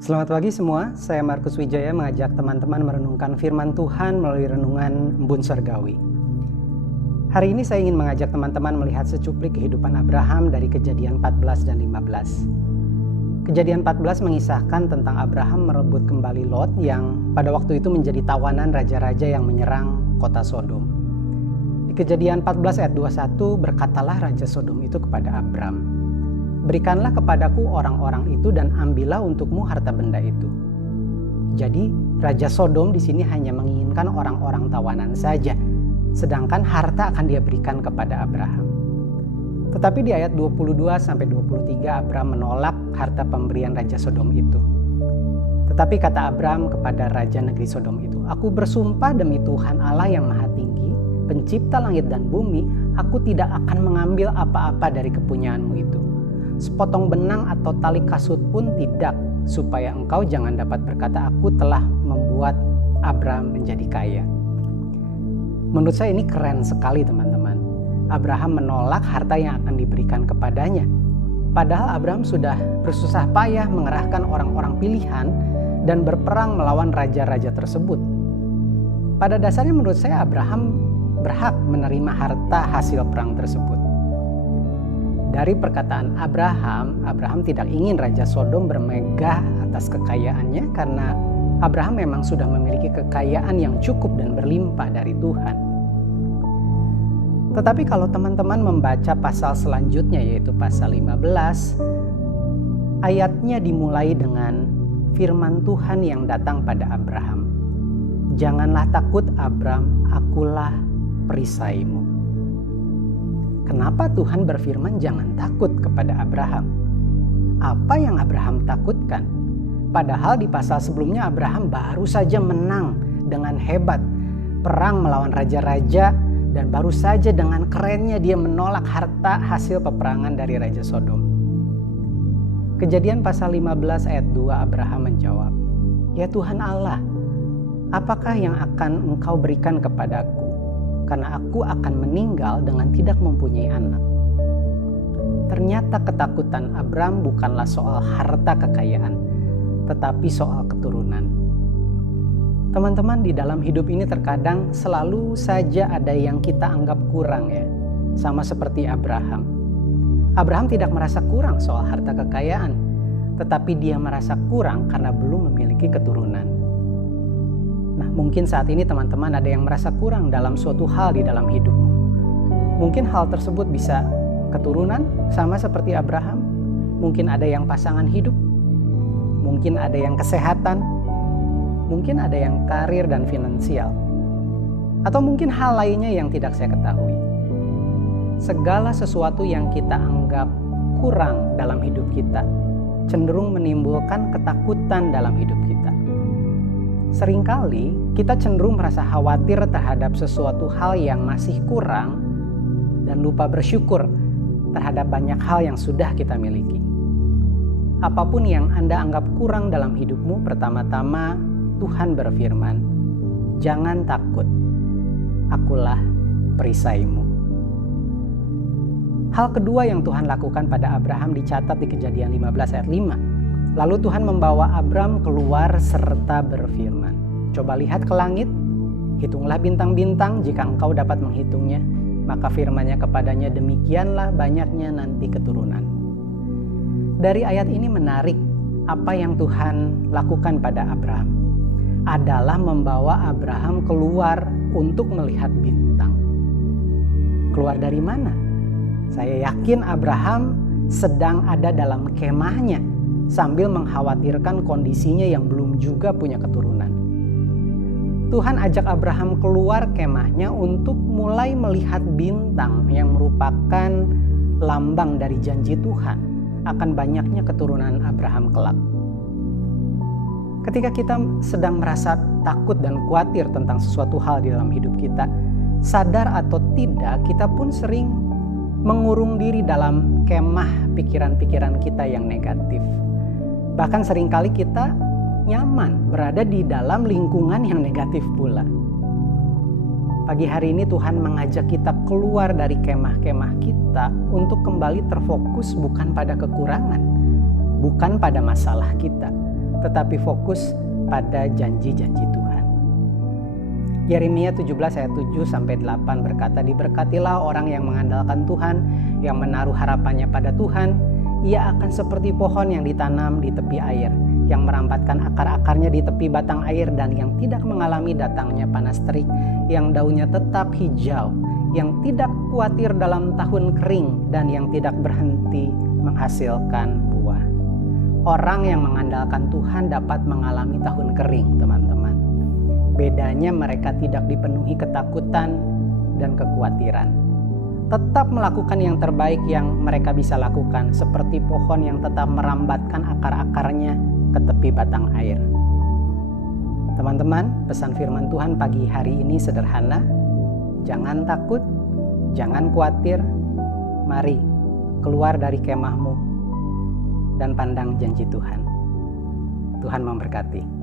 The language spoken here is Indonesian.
Selamat pagi semua, saya Markus Wijaya mengajak teman-teman merenungkan firman Tuhan melalui renungan Embun Surgawi. Hari ini saya ingin mengajak teman-teman melihat secuplik kehidupan Abraham dari Kejadian 14 dan 15. Kejadian 14 mengisahkan tentang Abraham merebut kembali Lot yang pada waktu itu menjadi tawanan raja-raja yang menyerang kota Sodom. Di Kejadian 14 ayat 21 berkatalah Raja Sodom itu kepada Abram, "Berikanlah kepadaku orang-orang itu dan ambillah untukmu harta benda itu." Jadi Raja Sodom di sini hanya menginginkan orang-orang tawanan saja, sedangkan harta akan dia berikan kepada Abraham. Tetapi di ayat 22-23 Abram menolak harta pemberian Raja Sodom itu. Tetapi kata Abram kepada Raja negeri Sodom itu, "Aku bersumpah demi Tuhan Allah yang Maha Tinggi, pencipta langit dan bumi, aku tidak akan mengambil apa-apa dari kepunyaanmu itu. Sepotong benang atau tali kasut pun tidak, supaya engkau jangan dapat berkata, aku telah membuat Abram menjadi kaya." Menurut saya ini keren sekali teman-teman. Abraham menolak harta yang akan diberikan kepadanya. Padahal Abraham sudah bersusah payah mengerahkan orang-orang pilihan dan berperang melawan raja-raja tersebut. Pada dasarnya menurut saya Abraham berhak menerima harta hasil perang tersebut. Dari perkataan Abraham tidak ingin Raja Sodom bermegah atas kekayaannya karena Abraham memang sudah memiliki kekayaan yang cukup dan berlimpah dari Tuhan. Tetapi kalau teman-teman membaca pasal selanjutnya yaitu pasal 15, ayatnya dimulai dengan firman Tuhan yang datang pada Abraham. "Janganlah takut Abram, akulah perisaimu." Kenapa Tuhan berfirman jangan takut kepada Abraham? Apa yang Abraham takutkan? Padahal di pasal sebelumnya Abraham baru saja menang dengan hebat, perang melawan raja-raja, dan baru saja dengan kerennya dia menolak harta hasil peperangan dari Raja Sodom. Kejadian pasal 15 ayat 2 Abraham menjawab, "Ya Tuhan Allah, apakah yang akan engkau berikan kepadaku? Karena aku akan meninggal dengan tidak mempunyai anak." Ternyata ketakutan Abram bukanlah soal harta kekayaan, tetapi soal keturunan. Teman-teman, di dalam hidup ini terkadang selalu saja ada yang kita anggap kurang ya. Sama seperti Abraham. Abraham tidak merasa kurang soal harta kekayaan, tetapi dia merasa kurang karena belum memiliki keturunan. Nah, mungkin saat ini teman-teman ada yang merasa kurang dalam suatu hal di dalam hidupmu. Mungkin hal tersebut bisa keturunan sama seperti Abraham. Mungkin ada yang pasangan hidup. Mungkin ada yang kesehatan. Mungkin ada yang karir dan finansial. Atau mungkin hal lainnya yang tidak saya ketahui. Segala sesuatu yang kita anggap kurang dalam hidup kita cenderung menimbulkan ketakutan dalam hidup kita. Seringkali kita cenderung merasa khawatir terhadap sesuatu hal yang masih kurang dan lupa bersyukur terhadap banyak hal yang sudah kita miliki. Apapun yang Anda anggap kurang dalam hidupmu, pertama-tama Tuhan berfirman, "Jangan takut, akulah perisaimu." Hal kedua yang Tuhan lakukan pada Abraham dicatat di Kejadian 15 ayat 5. Lalu Tuhan membawa Abram keluar serta berfirman, "Coba lihat ke langit, hitunglah bintang-bintang jika engkau dapat menghitungnya." Maka firman-Nya kepadanya, "Demikianlah banyaknya nanti keturunan." Dari ayat ini menarik, apa yang Tuhan lakukan pada Abraham adalah membawa Abraham keluar untuk melihat bintang. Keluar dari mana? Saya yakin Abraham sedang ada dalam kemahnya sambil mengkhawatirkan kondisinya yang belum juga punya keturunan. Tuhan ajak Abraham keluar kemahnya untuk mulai melihat bintang yang merupakan lambang dari janji Tuhan akan banyaknya keturunan Abraham kelak. Ketika kita sedang merasa takut dan khawatir tentang sesuatu hal di dalam hidup kita, sadar atau tidak, kita pun sering mengurung diri dalam kemah pikiran-pikiran kita yang negatif. Bahkan seringkali kita nyaman berada di dalam lingkungan yang negatif pula. Pagi hari ini Tuhan mengajak kita keluar dari kemah-kemah kita untuk kembali terfokus bukan pada kekurangan, bukan pada masalah kita, tetapi fokus pada janji-janji Tuhan. Yeremia 17 ayat 7-8 berkata, "Diberkatilah orang yang mengandalkan Tuhan, yang menaruh harapannya pada Tuhan. Ia akan seperti pohon yang ditanam di tepi air, yang merampatkan akar-akarnya di tepi batang air dan yang tidak mengalami datangnya panas terik, yang daunnya tetap hijau, yang tidak khawatir dalam tahun kering dan yang tidak berhenti menghasilkan buah." Orang yang mengandalkan Tuhan dapat mengalami tahun kering, teman-teman. Bedanya mereka tidak dipenuhi ketakutan dan kekhawatiran. Tetap melakukan yang terbaik yang mereka bisa lakukan, seperti pohon yang tetap merambatkan akar-akarnya ke tepi batang air. Teman-teman, pesan firman Tuhan pagi hari ini sederhana. Jangan takut, jangan khawatir. Mari keluar dari kemahmu dan pandang janji Tuhan. Tuhan memberkati.